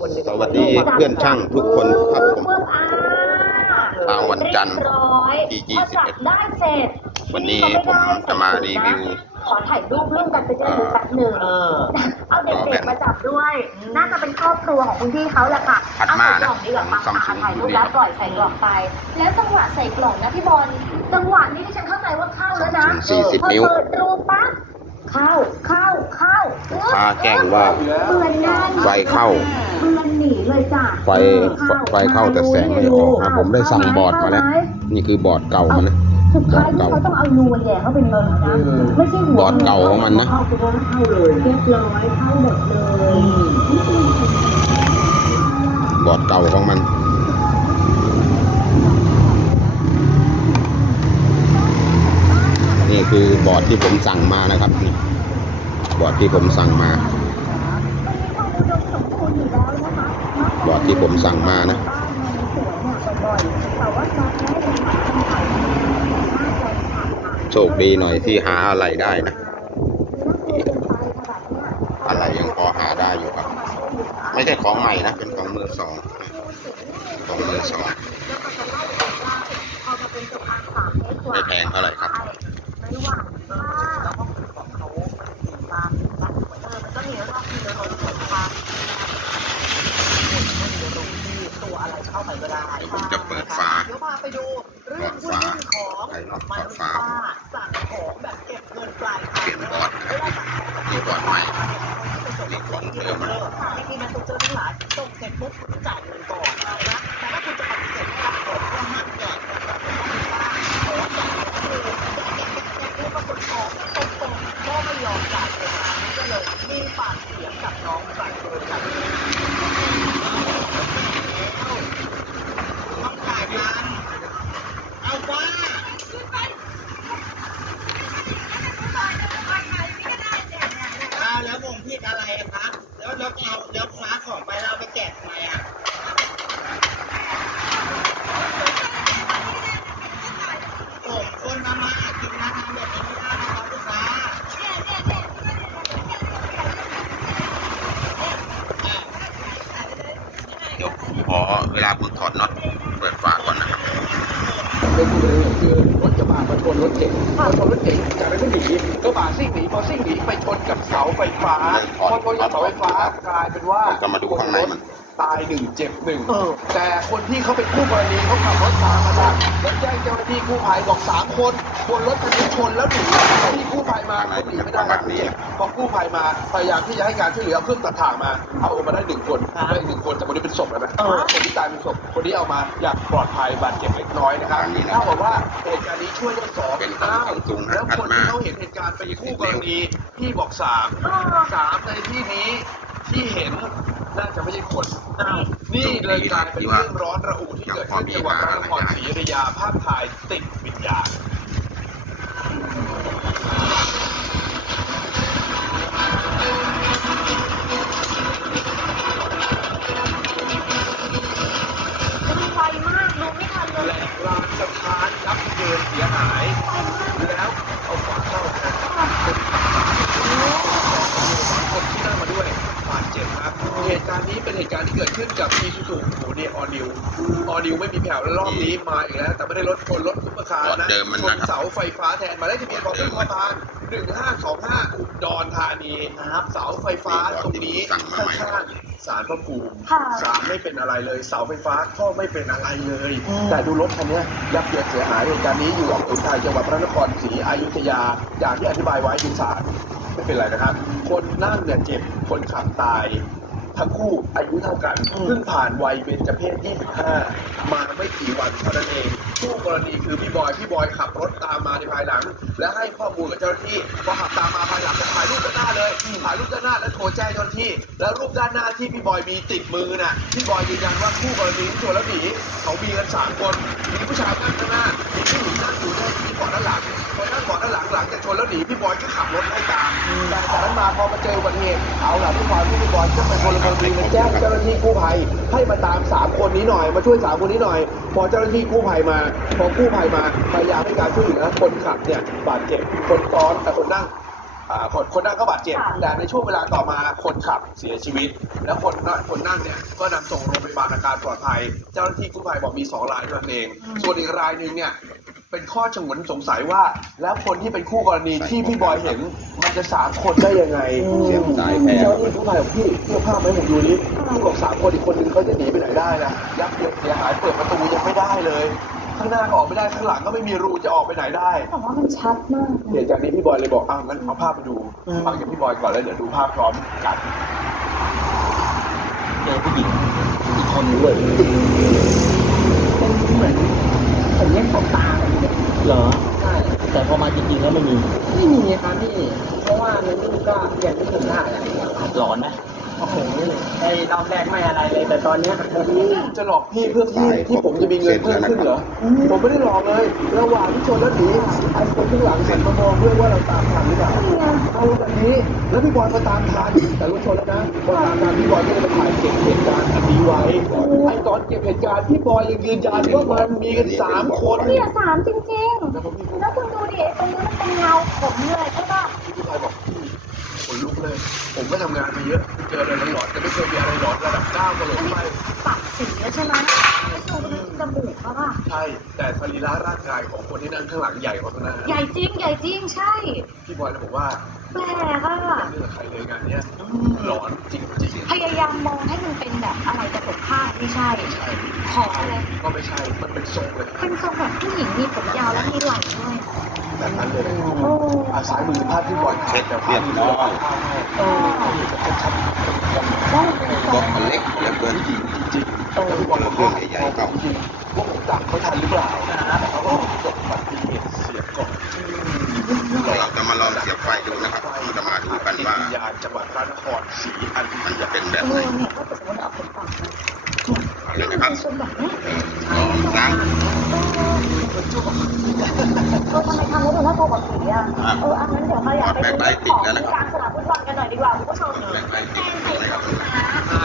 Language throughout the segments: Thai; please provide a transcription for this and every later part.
คนหนึ่งสวัสดีเพื่อนช่างทุกคนครับผมเพิ่มอ่าเช้าวันจันทร์เรียบร้อยที่พอจับ21ได้เสร็จวันนี้ผมจะมารีวิวขอถ่ายรูปร่วมกันไปด้วยแป๊บหนึ่งเออเอาเด็กๆมาจับด้วย น่าจะเป็นครอบครัวของคุณพี่เขาแหละค่ะถัดเอามาใส่กล่องดีกว่านะมาซัมซุค่ะงถ่ายรูปนี่แล้วปล่อยใส่กล่องไป แล้วจังหวะใส่กล่องนะพี่บอล จังหวะนี้ที่ฉันเข้าใจว่าเข้าแล้วนะสี่สิบพอนิ้วเปิดรูปั๊บ เข้าเข้าเข้าฟ้าแจ้งว่าเปือนแน่นไฟเข้าเปือนหนีเลยจ้ะไฟไฟเข้าแต่แสงไม่ออกนะผมได้สั่งบอร์ดมาแล้ว นี่คือบอร์ดเก่ามันนะ สุดท้ายที่เขาต้องเอารูมาแย่เขาเป็นเงินนะไม่ใช่หัวบอร์ดเก่าของมันนะ เข้าไปว่าเข้าเลยเรียบร้อยเข้าหมดเลย บอร์ดเก่าของมัน นี่คือบอร์ดที่ผมสั่งมานะครับนี่บอร์ดที่ผมสั่งมา บอร์ดที่ผมสั่งมานะโชคดีหน่อยที่หาอะไรได้นะอะไรยังพอหาได้อยู่ครับ ไม่ใช่ของใหม่นะ เป็นของมือสองของมือสองไม่แพงเท่าไหร่ครับ ไม่หวานมากแล้วก็ของเขาตามกันเออมันก็มีรอบมีรถของเขา ตัวอะไรเข้าไปก็ได้ เดี๋ยวผมจะเปิดฝา เดี๋ยวพาไปดูเรื่องวุ่นๆ ของ ไอ้น็อต มา เปิด ริ ฝา ป้าสั่งของแบบเก็บเงินปลายทาง เปลี่ยนบอร์ดครับนี่บอร์ดใหม่ นี่ของเดิมอะ ที่นักเจอทั้งหลายส่งเสร็จปุ๊บคุณจ่ายเงินก่อนนะแต่ถ้าคุณจะปฏิเสธไม่รับของก็ห้ามแจกนะครับขอแจกคือแจกแจกแจกแจกปรากฏของตรงตรงๆก็ไม่ยอมจ่ายเงินอันนี้ก็เลยมีปากเสียงกับน้องใส่เลยครับต้องจ่ายกันเอาว่าอ้าวแล้ว ผิดอะไรอะครับแล้วแล้วเอาแล้วคว้าของไปแล้วเอาไปแจกทำไมอะผมคนมามากินนะทำแบบนี้ไม่ได้นะครับลูกค้าเดี๋ยวผมขอเวลาคุณถอดน็อตเปิดฝาก่อนนะครับ มาชนรถเก๋งพอชนรถเก๋งจากนั้นก็หนีกระบะซิ่งหนีพอซิ่งหนีไปชนกับเสาไฟฟ้าพอชนกับเสาไฟฟ้ากลายเป็นว่าผมจะมาดูข้างในมัน ตายหนึ่งเจ็บหนึ่งเออ แต่คนที่เขาเป็นคู่กรณีเขาขับรถตามมาดักแล้วแจ้งเจ้าหน้าที่กู้ภัยบอกสามคนคนรถคันนี้ชนแล้วหนีที่กู้ภัยมาเขาหนีไม่ได้แบบนี้พอกู้ภัยมาพยายามที่จะให้การช่วยเหลือเอาเครื่องตัดถ่างมา เอาออกมาได้หนึ่งคนได้หนึ่งคนแต่คนนี้เป็นศพแล้วนะเออ คนที่ตายเป็นศพคนนี้เอามาอย่างปลอดภัยบาดเจ็บเล็กน้อยนะครับอันนี้นะถ้าบอกว่าเหตุการณ์นี้ช่วยได้สองเป็นอ้าวของสูงนะแล้วคนถัดมาที่เขาเห็นเหตุการณ์เป็นคู่กรณีพี่บอกสามเออสามในที่นี้ที่เห็น น่าจะไม่ใช่คนอ้าวนี่เลยกลายเป็นเรื่องร้อนระอุที่เกิดขึ้นจังหวัดพระนครศรีอยุธยาภาพถ่ายติดวิญญาณไฟมากดูไม่ทันเลยและรางสะพานยับเยินเสียหายแล้วเอาฝาเข้านะคนที่นั่งมาด้วยบาดเจ็บครับเหตุการณ์นี้เป็นเหตุการณ์ที่เกิดขึ้นกับอีซูซูโหเนี่ยออนิวออนิวไม่มีแผ่วแล้วรอบนี้มาอีกแล้ว แต่ไม่ได้รถชนรถซุปเปอร์คาร์นะเดิมมันชนะนครับเสาไฟฟ้าแทนหมายเลขทะเบียนบกพพานหนึ่งห้าสองห้าอุดรธานีนะครับเสาไฟฟ้าตรงนี้ข้างๆสารพระภูมิค่ะสารไม่เป็นอะไรเลย เสาไฟฟ้าก็ไม่เป็นอะไรเลย แต่ดูรถคันเนี้ยยับเยินเสียหายเหตุการณ์นี้อยู่ออกอุทัยจังหวัดพระนครศรีอยุธยาอย่างที่อธิบายไว้ดูสาร ไม่เป็นไรนะครับ คนนั่งเนี่ยเจ็บ คนขับตาย ทั้งคู่อายุเท่ากัน เพิ่งผ่านวัยเบญจเพศ 25 มาไม่กี่วันเท่านั้นเองคู่กรณีคือพี่บอย พี่บอยขับรถตามมาในภายหลัง และให้ข้อมูลกับเจ้าหน้าที่พอขับตามมาภายหลังก็ถ่ายรูปด้านหน้าเลย ถ่ายรูปด้านหน้าแล้วโทรแจ้งเจ้าหน้าที่ แล้วรูปด้านหน้าที่พี่บอยมีติดมือน่ะ พี่บอยยืนยันว่าคู่กรณีที่ชนแล้วหนีเขามีกันสามคน มีผู้ชายนั่งข้างหน้า มีผู้หญิงนั่งอยู่ที่ที่เบาะด้านหลัง พอนั่งเบาะด้านหลังหลังจากชนแล้วหนีพี่บอยก็ขับรถไล่ตามแต่จากนั้นมาพอมาเจออุบัติเหตุเอาล่ะพี่บอยพี่บอยก็เป็นพลเมืองดีมาแจ้งเจ้าหน้าที่กู้ภัยให้มาตามสามคนนี้หน่อย มาช่วยสามคนนี้หน่อย พอเจ้าหน้าที่กู้ภัยมา พอกู้ภัยมาพยายามให้การช่วยเหลือคนขับเนี่ยบาดเจ็บคนซ้อนแต่คนนั่งอ่าคนคนนั่งก็บาดเจ็บค่ะแต่ในช่วงเวลาต่อมาคนขับเสียชีวิต แล้วคนนั่งคนนั่งเนี่ยก็นำส่งโรงพยาบาลอาการปลอดภัย เจ้าหน้าที่กู้ภัยบอกมีสองรายเท่านั้นเอง ส่วนอีกรายหนึ่งเนี่ย เป็นข้อฉงนสงสัยว่า แล้วคนที่เป็นคู่กรณีที่พี่บอยเห็น มันจะสามคนได้ยังไงเสียบสายแพร่ เจ้าหน้าที่กู้ภัยบอกพี่เพื่อภาพไหมผมดูนี้พี่บอกสามคนอีกคนนึงเขาจะหนีไปไหนได้นะยับเยินเสียหายเปิดประตูยังไม่ได้เลย ข้างหน้าก็ออกไม่ได้ข้างหลังก็ไม่มีรูจะออกไปไหนได้แต่ว่ามันชัดมากเหตุการณ์นี้พี่บอยเลยบอกอ้าวงั้นเอาภาพไปดูฟังจากพี่บอยก่อนแล้วเดี๋ยวดูภาพพร้อมกันเจอผู้หญิงอีกคนนึงเลยเป็นเหมือนผมเล่นตบตาแบบนี้ เหรอใช่แต่พอมาจริงๆแล้วไม่มี ไม่มีครับพี่ เพราะว่าในรูปก็อย่างที่ผมได้อะหลอนไหม โอ้โหไอ้รอบแรกไม่อะไรเลยแต่ตอนเนี้ยจะหลอกพี่เพื่อที่ที่ผมจะมีเงินเพิ่มขึ้นเหรอ ผมไม่ได้หลอกเลย ระหว่างที่ชนแล้วหนีไอ้คนข้างหลังหันมามองด้วยว่าเราตามทันหรือเปล่าเอาแบบนี้แล้วพี่บอยก็ตามทันแต่รถชนแล้วนะพอตามทันพี่บอยก็เลยไปถ่ายเก็บเหตุการณ์อันนี้ไว้ไอ้ตอนเก็บเหตุการณ์พี่บอยยังยืนยันว่ามันมีกันสามคนเนี่ยสามจริงแล้วผมพี่ๆแล้วคุณดูดิไอ้ตรงนี้มันเป็นเงาผมเลยใช่ป่ะ พี่บอยบอกพี่ ขนลุกเลย ผมก็ทำงานมาเยอะ เจออะไรหลอนๆแต่ไม่เคยมีอะไรหลอนระดับเก้ากระโหลอักนนี้ไปปากสีแล้วใช่ไหมแล้วดูมันจมูกเขาป่ะใช่ แต่สรีระร่างกายของคนที่นั่งข้างหลังใหญ่กว่าข้างหน้าใหญ่จริงใหญ่จริงใช่ พี่บอยเลยบอกว่าแปลกอะไม่เหลือใครเลยงานเนี้ยหลอนจริงจริงพยายามมองให้มันเป็นแบบอะไรกระจกข้างไม่ใช่ใช่ของอะไรก็ไม่ใช่ มันเป็นทรงเลย เป็นทรงแบบผู้หญิงมีผมยาวแล้วมีไหล่ด้วย แบบนั้นเลยโอ้อาสายมือภาพที่บอยถ่ายแต่ภาพที่เราถ่ายภาพให้เออจะชัดได้เป็นทรรงถมันเล็กเหลือเกินจริงจริงแล้วพี่บอยบอกว่าจริงว่าผมจับเขาทันหรือเปล่าแต่เขาก็เกิดอุบัติเหตุเสียก่อนเราจะมาลองเสียบไฟดูนะครับเราจะมาดูกันว่ายานจังหวัดพระนครศรีอยุธมันจะยาเป็นแบบเอไหนอ เนี่ยถ้าเกิดสมมติเอาผมปากนะเอาเลยเนี่ยนะครับเป็นทรงแบบเนี้ยสองสามเออทำไมทำแล้วดูน่ากลัวกว่าผีอะ เอออันนั้นเดี๋ยวมาอยากไปดูของที่กลางสนามฟุตบอลกันหน่อยดีกว่าคุณผู้ชม แบบไปติดนะครับ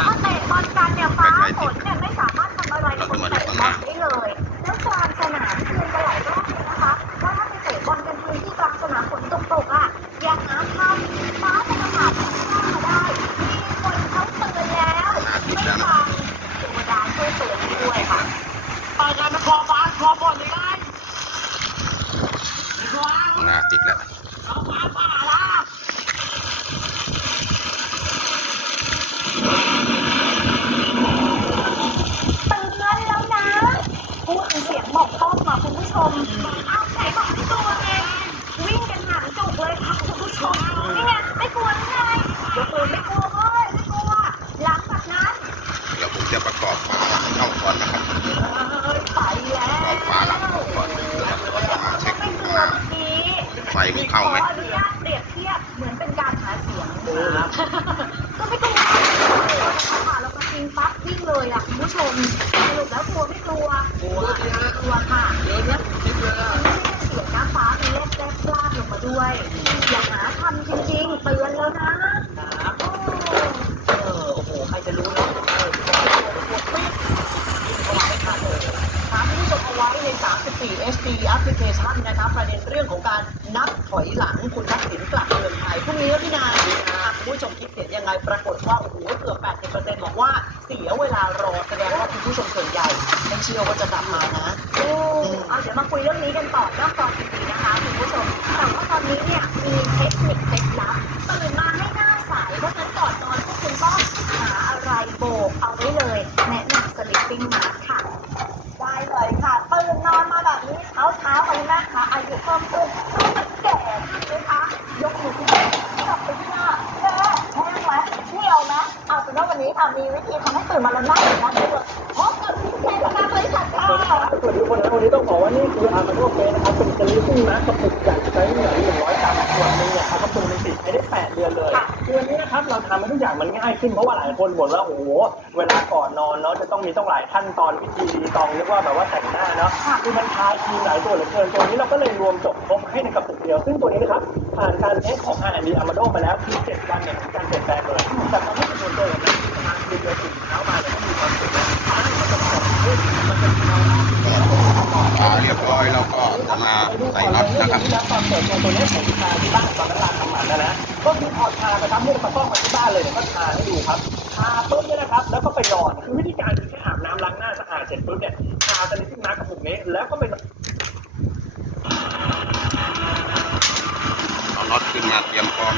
ถ้าเตะบอลกันเนี่ยฟ้าฝนเนี่ยไม่สามารถทำอะไรคนเตะบอลได้เลย แล้วกลางสนามเตือนไปหลายรอบเลยนะคะ ว่าถ้าไปเตะบอลกันพื้นที่กลางสนามฝนตกๆอะอย่าหาทำฟ้าจะมาหาทางเข้ามาได้ มีคนเขาเตือนแล้วไม่ฟังเทวดาช่วยเตือนด้วยค่ะ ไปกันนะคอฟ้าคอฝนเลยไงว้าว หน้าติดแล้ว เอาฟ้าผ่าละ เตือนแล้วนะพูดเป็นเสียงบอกต้อมมาคุณผู้ชม เอาไหนบอกไม่กลัวไงวิ่งกันหางจุกเลยค่ะคุณผู้ชม นี่ไงไม่กลัวนี่ไงยกมือไม่กลัวเว้ยไม่กลัว หลังจากนั้น เดี๋ยวผมจะประกอบฝาเข้าก่อนนะครับ เอ้ยไปแล้ว เอาฝาหลังเข้าก่อนนะครับแล้วก็มาเช็ค ไม่ ดู กลัว ว่า เมื่อกี้ ไฟมันเข้าไหม ขออนุญาตเปรียบเทียบเหมือนเป็นการหาเสียงก็ไม่กลัวค่ะเรามากินปั๊บวิ่งเลยอะคุณผู้ชมสรุปแล้วกลัวไม่กลัว กลัวสิฮะกลัวค่ะเยอะนะคิดเลยอะไม่ใช่เสียงน้ำฟ้ามีเล็ดแรกพลาดลงมาด้วย อย่าหาทำจริงๆเตือนแล้วนะเออโอ้โหใครจะรู้เนาะเออผมไม่รู้ปวดปี๊ดกินเขามาไม่ทันเลยถามคุณผู้ชมเอาไว้ใน 34 HD แอปพลิเคชันนะครับประเด็นเรื่องของการนับถอยหลังคุณทักษิณกลับเมืองไทยพรุ่งนี้แล้วพี่นานะครับคุณ ผู้ชมคิดเห็นยังไงปรากฏว่าโอ้โหเกือบ 80%บอกว่าเสียเวลารอแสดงว่าคุณผู้ชมส่วนใหญ่ไม่เชื่อว่าจะกลับมานะโอ้เอาเดี๋ยวมาคุยเรื่องนี้กันต่อนอกจอทีวีนะคะคุณผู้ชมแต่ว่าตอนนี้เนี่ยมี ได้แปดเดือนเลยคือวันนี้นะครับเราทำให้ทุกอย่างมันง่ายขึ้นเพราะว่าหลายคนบ่นว่าโอ้โหเวลาก่อนนอนเนาะจะต้องมีต้องหลายขั้นตอนพิธีรีตองเรียกว่าแบบว่าแต่งหน้าเนาะคือมันทาครีมหลายตัวเหลือเกินตัวนี้เราก็เลยรวมจบครบให้ในกระปุกเดียว ซึ่งตัวนี้นะครับผ่านการเทสของ R&D Amado มาแล้วคือ7วันเนี่ยมีการเปลี่ยนแปลงเลยแต่ความรู้สึกส่วนตัวเนี่ยทานคืนเดียวตื่นเช้ามาเนี่ยก็มีความสุขนะมันจะผ่อนขึ้นมันจะมีความฝาเรียบร้อยแล้วก็จะมาใส่น็อตนะครับ ก็คือถอดทาไปครับไม่ได้มาต้องมาที่บ้านเลยเดี๋ยวก็ทาให้ดูครับทาปุ๊บเนี่ยนะครับ แล้วก็ไปนอนคือวิธีการคือแค่อาบน้ำล้างหน้าสะอาดเสร็จปุ๊บเนี่ยทาตะลิซิ่งมากระปุกนี้แล้วก็ไปนอนเอาน็อตขึ้นมาเตรียมพร้อม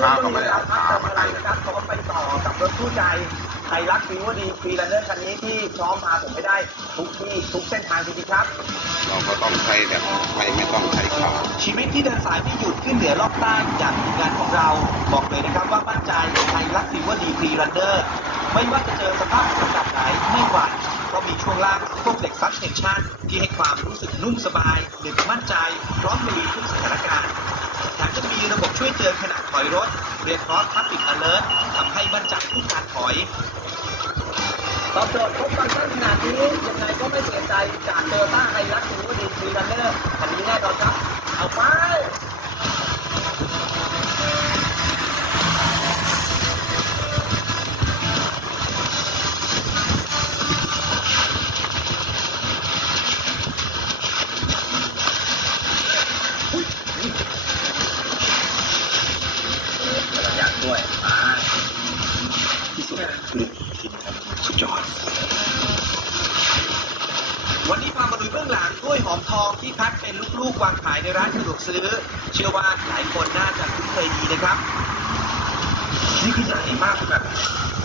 เป็นการไปช่วยบริการพักเติมพลังนะครับพร้อมไปต่อกับรถคู่ใจไทยรักฟีวดีฟรีแลนเนอร์คันนี้ที่พร้อมพาผมไปได้ทุกที่ทุกเส้นทางจริงๆครับ เราก็ต้องใช้แบบไม่ไม่ต้องใช้ขาชีวิตที่เดินสายไม่หยุดขึ้นเหนือรอบใต้อย่างงานของเราบอกเลยนะครับว่ามั่นใจไทยรักฟีวดีฟรีแลนเนอร์ไม่ว่าจะเจอสภาพอากาศไหนไม่หวั่นเพราะมีช่วงล่างพวกเด็กซับเทนชั่นที่ให้ความรู้สึกนุ่มสบายหนึบมั่นใจพร้อมลุยทุ เตือนขณะถอยรถ เรียกคอร์สทับปิดอเลิร์ทำให้มั่นใจผู้การถอยตอบโจทย์ครบฟังก์ชันขนาดนี้ยังไงก็ไม่เสียใจจากโตโยต้าไฮรักซ์หรือว่าดีซีรันเนอร์คันนี้แน่นอนครับ เอาไป ดด้วยอ่าที่สุดคือสุดยอด วันนี้พามาดูเบื้องหลังกล้วยหอมทองที่พักเป็นลูกๆวางขายในร้านสะดวกซื้อ เชื่อว่าหลายคนน่าจะคุ้นเคยดีนะครับ นี่คือใหญ่มากแบบ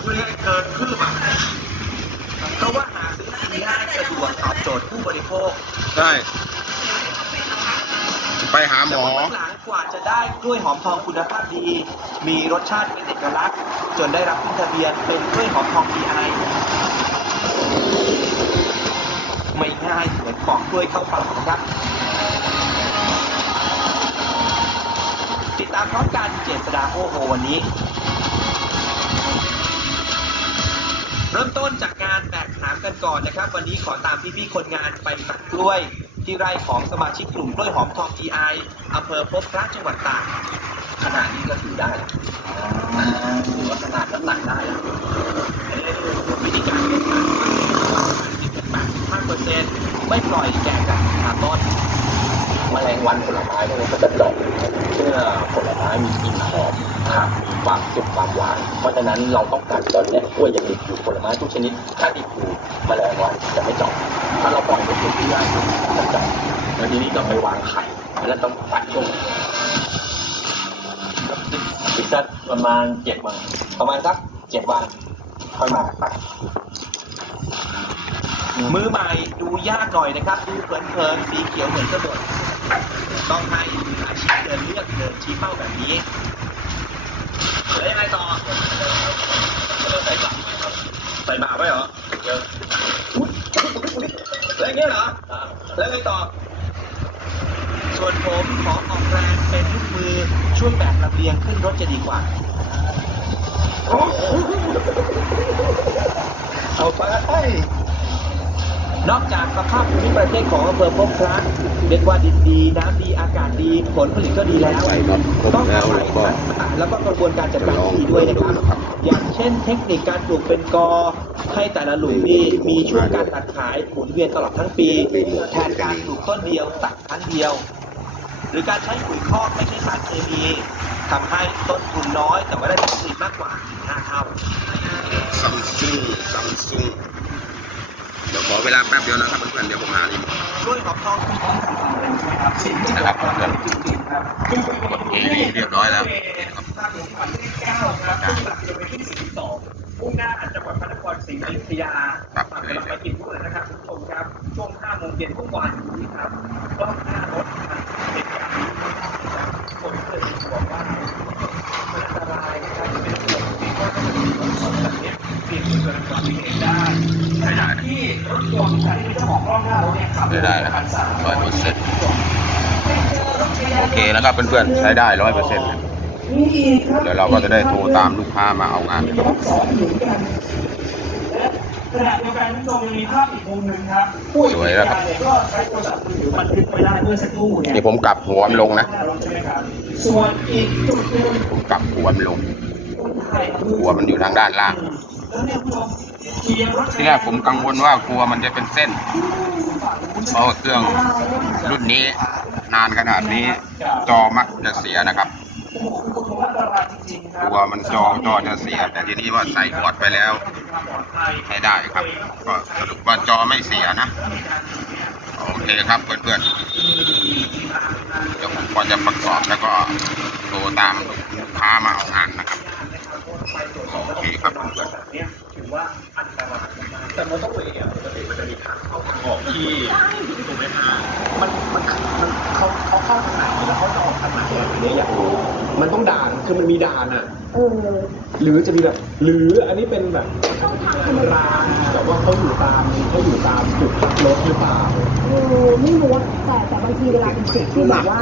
เรียกเกินคืบอะเพราะว่าหาซื้อกินง่ายสะดวกตอบโจทย์ผู้บริโภคใช่ไปหาหมแต่อ กว่าจะได้กล้วยหอมทองคุณภาพดี มีรสชาติเป็นเอกลักษณ์ จนได้รับขึ้นทะเบียนเป็นกล้วยหอมทอง GI ไม่ง่ายเหมือนปอกกล้วยเข้าปากนะครับ ติดตามพร้อมกันเจษดาโอโหวันนี้ เริ่มต้นจากงานแบกหามกันก่อนนะครับ วันนี้ขอตามพี่ๆคนงานไปตัดกล้วย ที่ไร่ของสมาชิกกลุ่มกล้วยหอมทอง GI อำเภอพบพระจังหวัดตากขนาดนี้ก็ถือได้ถือว่าขนาดน้ำหนักได้แล้ววิธีการเก็บขาย85เปอร์เซ็นต์ไม่ปล่อยแก่กันขาต้นแมลงวันผลไม้พวกนี้ก็จะเจาะเพื่อผลไม้มีกลิ่นหอมครับมีความสุขความหวาน เพราะฉะนั้นเราต้องการตอนนี้กล้วยยังดิบอยู่ผลไม้ทุกชนิดถ้าดิบอยู่แมลงวันจะไม่เจาะถ้าเราปล่อยเป็นที่ได้ แล้วทีนี้ก็ไปวางไข่แล้วต้องตัดช่วงอีกสักประมาณเจ็ดวันประมาณสักเจ็ดวันค่อยมาตัดมือใหม่ดูยากหน่อยนะครับ ดูเพลินๆสีเขียวเหมือนกระโดดต้องให้มืออาชีพเดินเลือกเดินชี้เป้าแบบนี้แล้วยังไงต่อใส่บาใส่บาไว้เหรอเยอะแล้วอย่างเงี้ยเหรอแล้วไงต่อ ส่วนผมขอออกแรงเป็นลูกมือช่วยแบกลำเลียงขึ้นรถจะดีกว่า เอาไปนอกจากสภาพภูมิประเทศของอำเภอพบพระเรียกว่าดินดีน้ำดีอากาศดีผลผลิตก็ดีแล้วใส่น็อตครบต้องแล้อาวศัแล้ยวก็ทักษะแล้วก็กระบวนการจัดการที่ดีด้วยนะครับ อย่างเช่นเทคนิคการปลูกเป็นกอให้แต่ละหลุมนี่มีช่วงการตัดขายหมุนเวียนตลอดทั้งปี แทนการปลูกต้นเดียวตัดครั้งเดียว หรือการใช้ปุ๋ยคอกไม่ใช้สารเคมีทำให้ต้นทุนน้อย แต่ว่าได้ผลผลิตมากกว่าถึง5เท่าซัมซุงซัมซุงเดี๋ยวขอเวลาแป๊บเดียวนะครับเพื่อนๆเดี๋ยวผมหารีโมทกล้วยหอมทองคุณต้องนะครับเพื่อนๆกดเอเรียบร้อยแล้วนี่นะครับมุ่งหน้าจังหวัดพระนครศรีอยุธยาครับกำลังไปกินผู้เลยนะครับคุณผู้ชมครับช่วง5โมงเย็นเมื่อวานนี้ครับ ใช้ได้นะครับร้อยเปอร์เซ็นต์โอเคแล้วครับเพื่อนๆใช้ได้ร้อยเปอร์เซ็นต์เดี๋ยวเราก็จะได้โทรตามลูกค้ามาเอางานย้อนสอนเหมือนกันและขณะเดียวกันคุณผู้ชมยังมีภาพอีกมุมหนึ่งครับผู้สวยแล้วครับเนี่ยก็ใช้โทรศัพท์มือถือบันทึกไว้ได้เมื่อสักครู่เนี่ยนี่ผมกลับหัวมลงนะส่วนอีกจุดหนึ่งผมกลับหัวมันลงหัวมันอยู่ทางด้านล่างแล้วเนี่ยคุณผู้ชม ที่แรกผมกังวลว่ากลัวมันจะเป็นเส้นเพราะเครื่องรุ่นนี้นานขนาดนี้จอมักจะเสียนะครับโอ้โหคุณผู้ชมอันตรายจริงๆคกรับลัวมันจอจอจะเสีย แต่ทีนี้ว่าใส่บอดไปแล้วใช้ได้ครับ ก็สรุปว่าจอไม่เสียนะ โอเคครับเพื่อนๆเดี๋ยวผมก็จะประกอบแล้วก็โทรตามลูกค้ามาเอางานนะครับ โอเคครับเพื่อนๆ ว่าอันตรายมากแต่มอเตอร์เวย์อะปกติมันจะมีทางเข้าทางออกที่ถูกไหมฮะมันมันมันเขาเขาเข้าทางไหนแล้วเขาจะออกทางไหนอะอันนี้อยากรู้มันต้องด่านคือมันมีด่านอะเออหรือจะมีแบบหรืออันนี้เป็นแบบช่องทางธรรมราดางแบบว่าเขาอยู่ตามเขาอยู่ตามจุดพักรถหรือเปล่าเออไม่รู้ว่าแต่แต่บางทีเวลาเป็นจุดที่แบบว่า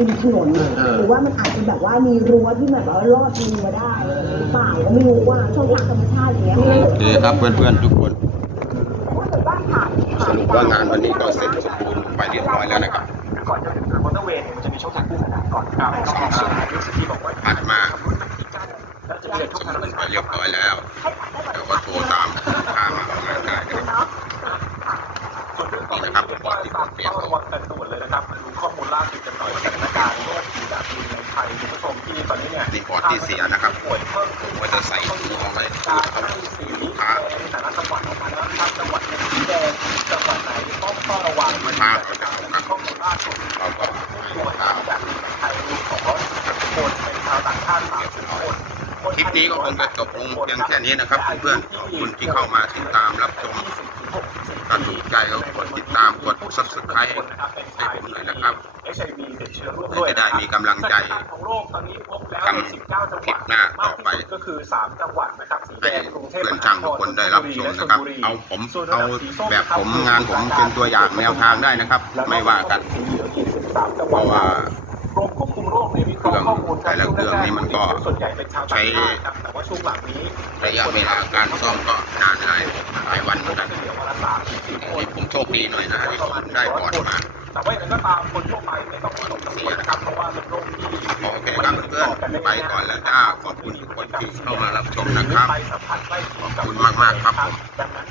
ริมถนนน่ะเออหรือว่ามันอาจจะแบบว่ามีรั้วที่แบบว่าลอดรั้วได้อะไรอย่างเงี้ยหรือเปล่าก็ไม่รู้ว่าช่องทางธรรมชาติอย่างเงี้ยโอเคครับเพื่อนๆทุกคนถ้าเกิดว่าผ่านผ่สรุปว่างานวันนี้ก็เสร็จสมบูรณ์ไปเรียบร้อยแล้วนะครับก่อนจะถึงมอเตอร์เวย์เนี่ยมันจะมีช่องทางคู่ขนานก่อนครับช่องทางยุทธที่บอกว่าถัดมาแล้วจะมีช่องสมทางบูรณ์ไปเรียบร้อยแล้วเดี๋ยวก็โทรตามลูกค้ามาเอางานได้นะครับ นี่นะครับบอร์ดที่ผมเปลี่ยนระวังกันด่วนเลยนะครับมาดูข้อมูลล่าสุดกันหน่อยสถานการณ์ที่ว่าที่แบบในไทยคุณผู้ชมที่ตอนนี้เนี่ยนี่บอร์ดที่เสียนะครับป่วยเพิ่มขึ้นผมก็จะใส่ถุงเอาไว้การเอาที่สีลูกแดค้างในแต่ละจังหวัดออกมาแล้วนะครับจังหวัดไหนสีแดงจังหวัดไหนต้องเฝ้าระวังลูกค้าก็จะข้อมูลล่าสุดเราก็ผู้ป่วยจากไทยมี210คนเป็นชาวต่างชาติ30คนคลิปนี้ก็คงจะจบลงเพียงแค่นี้นะครับเพื่อนๆขอบคุณที่เข้ามาติดตามรับชมถ้าถูกใจก็กดติดตามกด subscribe ให้ผมหน่อยนะครับเพื่อจะได้มีกำลังใจกตอนนี้พบแล้วทำจังหคลิวัดปหน้าต่อไปก็คือ3จังหวัดนะครับสีแดให้งกรุงเทพเพื่อนช่างทุกคนได้รับชมนะครับ เอาผมเอาแบบผมงานผมเป็นตัวอย่างแนวทางได้นะครับ ไม่ว่ากันเพราะว่ากรมควบคุมโรคในวิเคราะห์ข้อมูลแต่ละเครื่องนี้มันก็ใช้ระยะเวลาการซ่อมก็นานหลายหลายวันเหมือนกัน เฉลี่ยวันละสามถึงสี่อันคนนี้ผมโชคดีหน่อยนะที่ผมได้บอร์ดมาแต่ว่าอย่างนั้นก็ตามคนทั่วไปไม่ต้องประสบกังวลนะครับเพราะว่าเป็นโรคที่โอเคครับเพื่อนๆไปก่อนแล้วจ้าขอบคุณทุกคนที่เข้ามารับชมนะครับไปสัมผัสใกล้ชิดขอบคุณมากๆครับผมดังนั้น